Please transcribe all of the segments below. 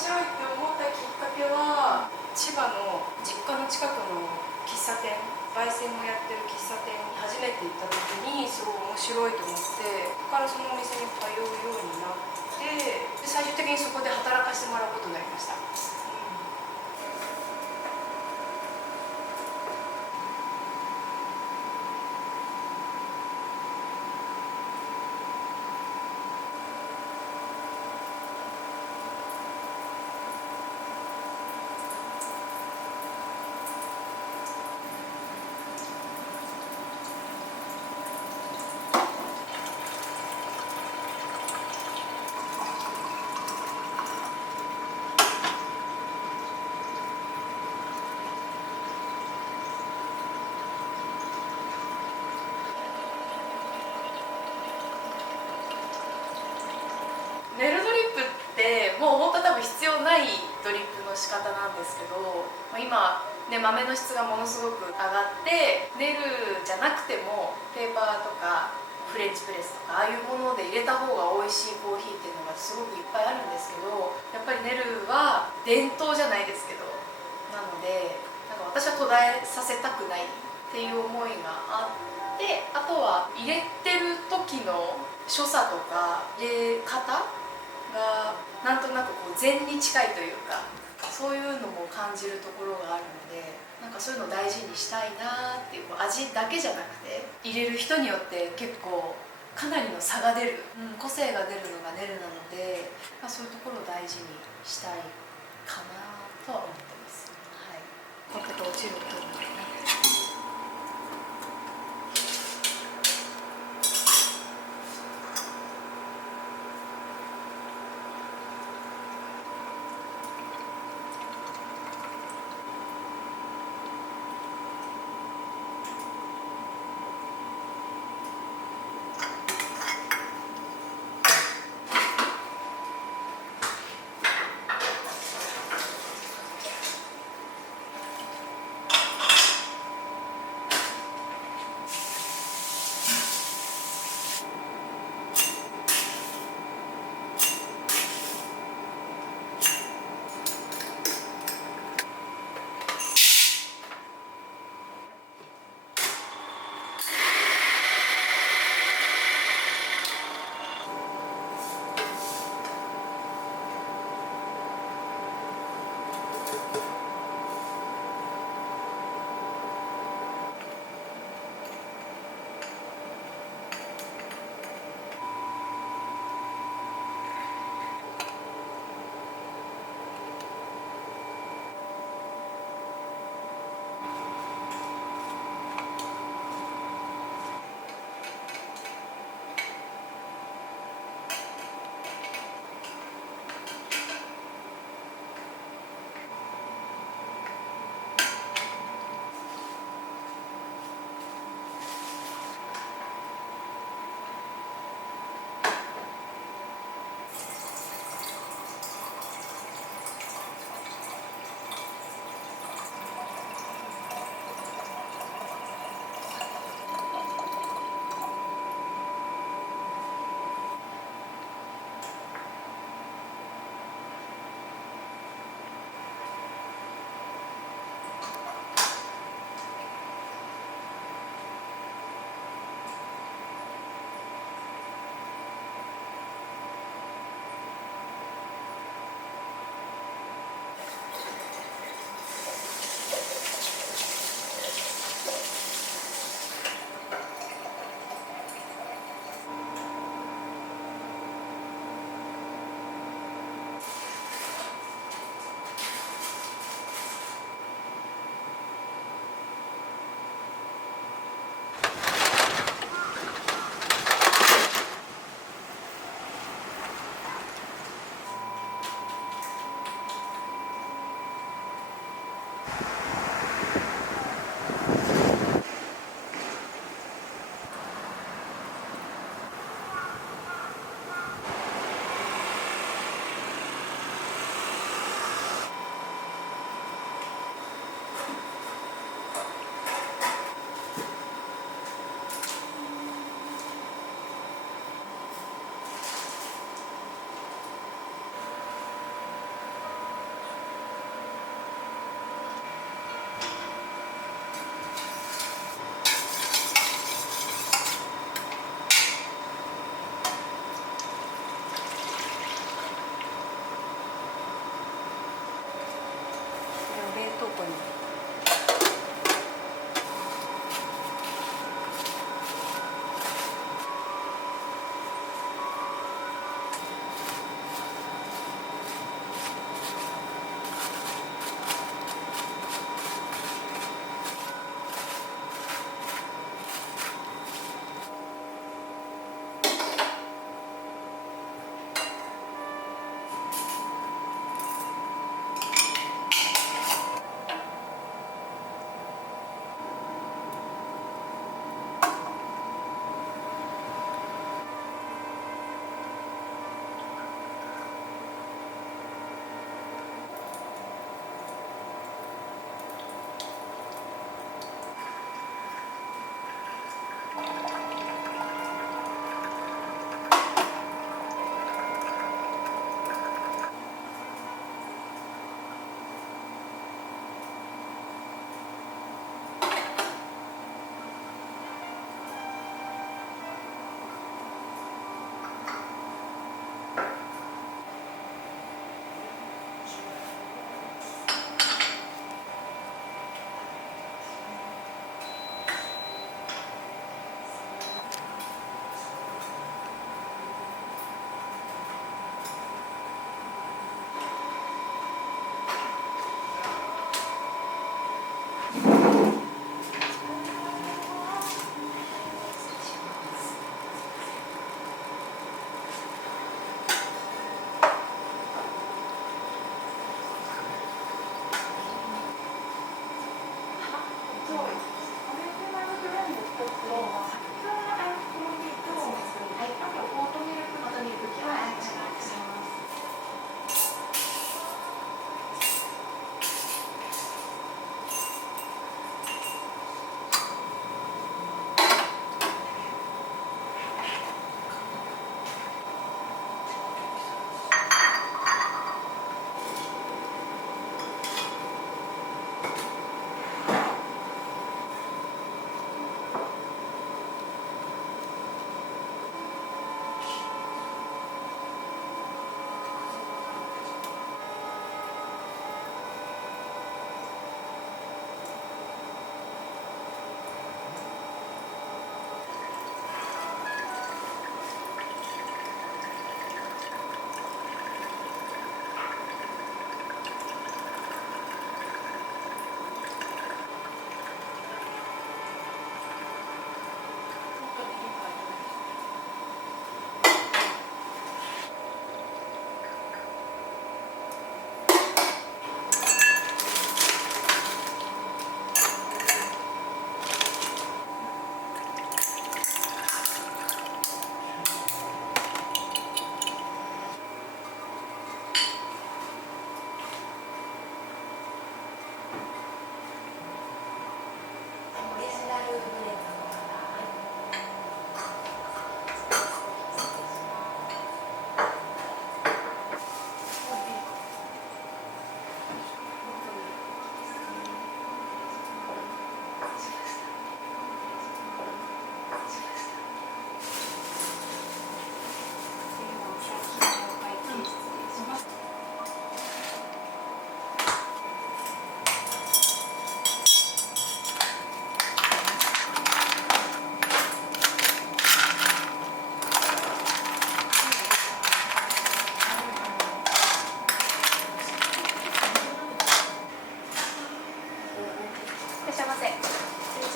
白いって思ったきっかけは、千葉の実家の近くの喫茶店、焙煎もやってる喫茶店に初めて行った時にすごい面白いと思って、そこからそのお店に通うようになって、で最終的にそこで働かせてもらうことになりました。ネルドリップってもう本当多分必要ないドリップの仕方なんですけど、今、ね、豆の質がものすごく上がってネルじゃなくてもペーパーとかフレンチプレスとかああいうもので入れた方が美味しいコーヒーっていうのがすごくいっぱいあるんですけど、やっぱりネルは伝統じゃないですけど、なのでなんか私は途絶えさせたくないっていう思いがあって、あとは入れてる時の所作とか入れ方がなんとなくこう禅に近いというか、そういうのも感じるところがあるので、なんかそういうのを大事にしたいなっていう、味だけじゃなくて入れる人によって結構かなりの差が出る、個性が出るのがネルなので、そういうところを大事にしたいかなとは思ってます。はい、ほっぺた落ちる音もね。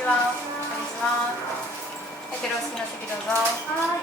は。こんにちは。はい、でお好きな席どうぞ。はい。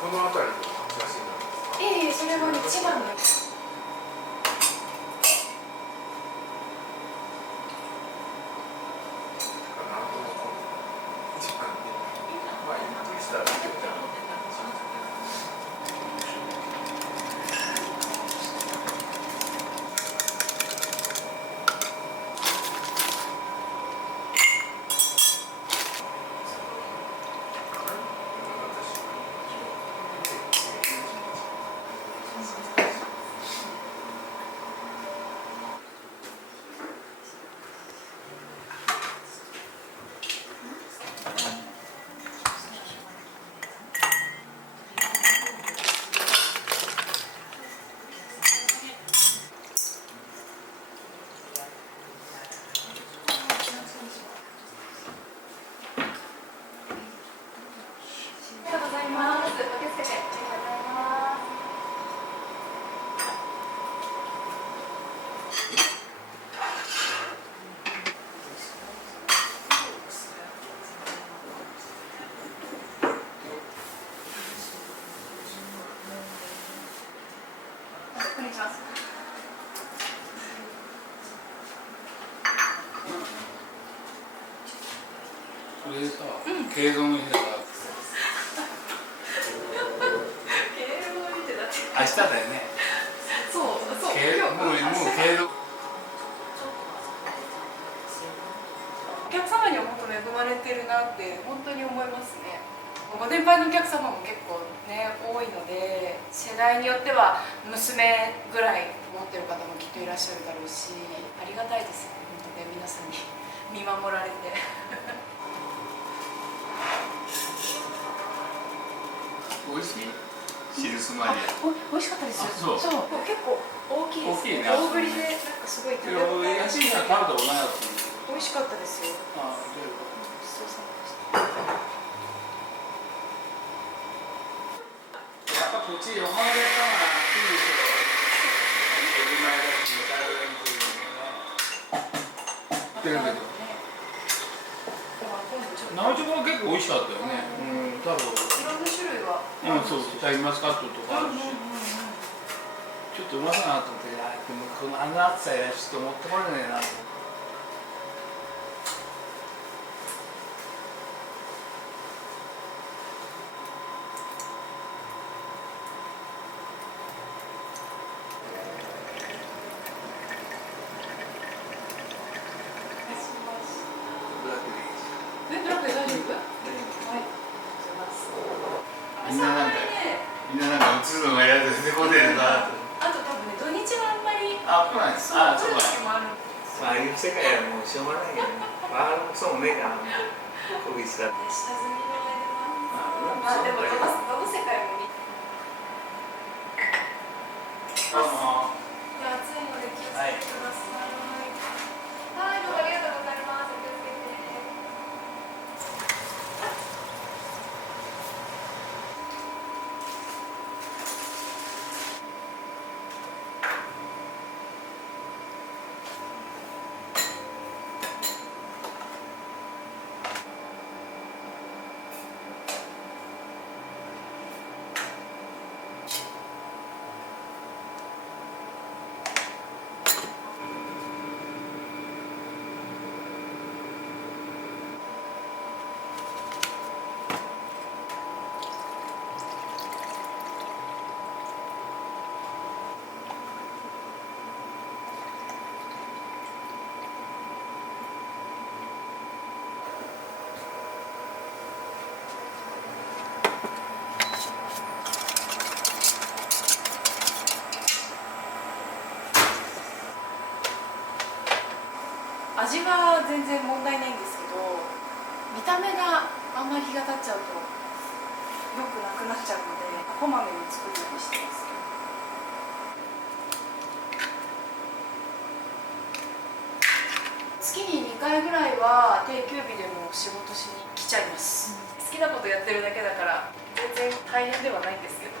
この辺りの貸し出しになるんですか？いえいえ、それが一番の。これさ、うん経存の日だから敬老見てだって明日だよね。そうそうもう経存。お客様には本当恵まれてるなって本当に思いますね。ご年配のお客様も結構ね多いので、世代によっては娘ぐらい持ってる方もきっといらっしゃるだろうし、ありがたいですよね、本当ね、皆さんに見守られて美味しい？汁スマイヤー。美味しかったですよ。あそう結構大きいです。大きいね大ぶりでなんかすごい食べ応えがあって安いのは食べたことないやつ。美味しかったですよ。ああ、じゃあよかっごちそうさまでした。た。やっぱこっち横浜でやったのがいいですよ。エビマヨだし、メタルに来るのね。出るけど。生チョコは結構美味しかったよね。うん、多分。いろんな種類が。そうそう、シャインマスカットとかあるし。うんうんうんうん。ちょっとうまそうだなと思って、でもこのあの暑さやちょっと持ってこれないなと思って。ブラックで大丈夫？はい。みんななんか映るのが嫌で出てこねえなと。あと多分ね、土日はあんまりあ、来ない。そうあ、そう来るか。時もある。まあ、ああいう世界はもうしょうがないけどね。バーのそうもねえから、こぎ使って。下積みの間は。あ、でもどの世界も見て。どうも。じゃあ暑いので気をつけてください。はい、どうもありがとうございます。お気をつけて。味は全然問題ないんですけど、見た目があんまり日が経っちゃうと良くなくなっちゃうので、こまめに作るようにしてます。月に2回ぐらいは定休日でも仕事しに来ちゃいます。好きなことやってるだけだから全然大変ではないんですけど。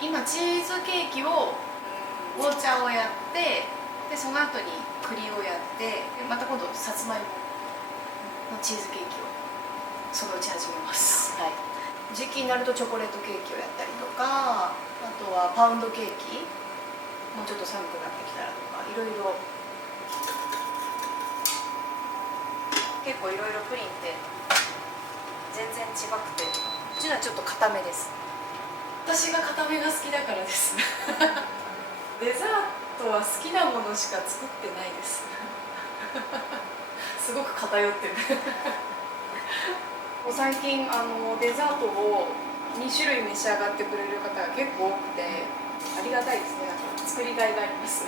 今チーズケーキを紅茶をやって、でその後に栗をやって、でまた今度さつまいものチーズケーキをそのうち始めます、はい、時期になるとチョコレートケーキをやったりとか、あとはパウンドケーキ、もうちょっと寒くなってきたらとか、いろいろ結構いろいろプリンって全然違くて、うちのはちょっと固めです。私が固めが好きだからですデザートは好きなものしか作ってないですすごく偏ってる最近デザートを2種類召し上がってくれる方が結構多くて、ありがたいですね。なんか作りがいがあります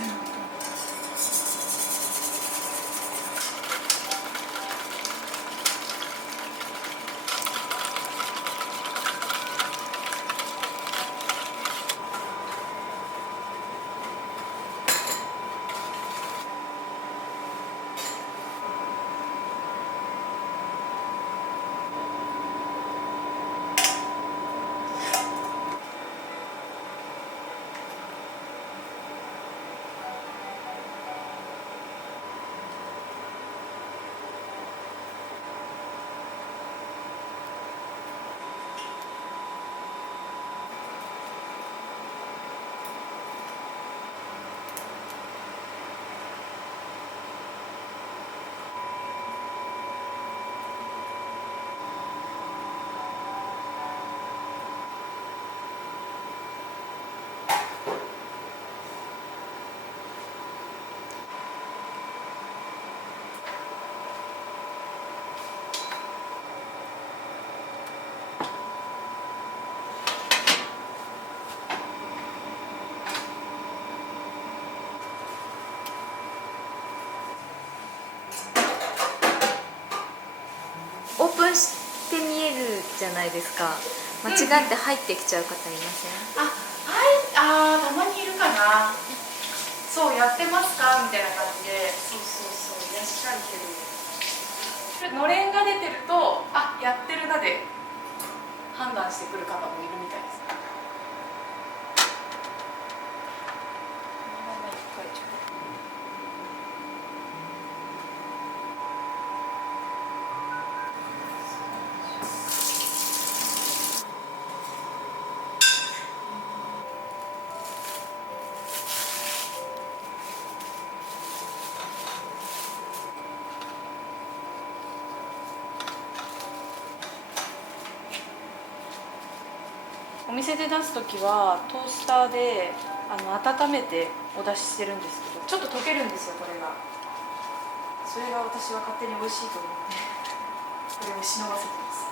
じゃないですか。間違って入ってきちゃう方いません？たまにいるかな。そうやってますかみたいな感じで、そういらっしゃるけど、のれんが出てるとやってるなで判断してくる方もいるみたいです。お店で出す時はトースターで温めてお出ししてるんですけど、ちょっと溶けるんですよ、これが。それが私は勝手に美味しいと思ってこれを忍ばせてます。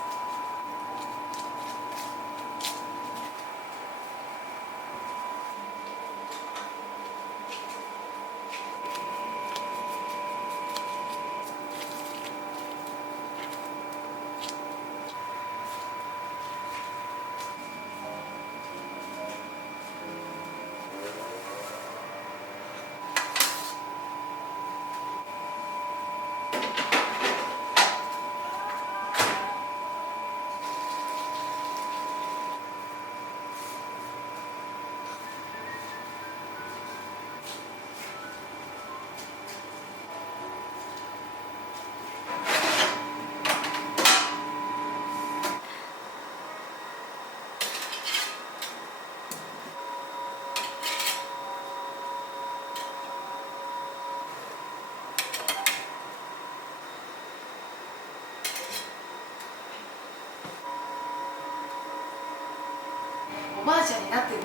おばあちゃんになっても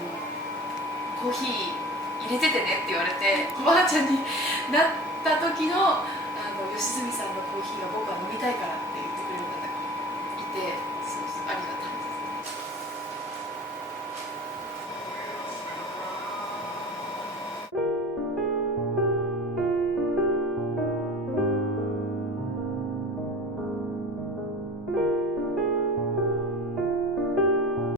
コーヒー入れててねって言われて、おばあちゃんになった時の吉住さんのコーヒーが僕は飲みたいからって言ってくれる方がいて、ありが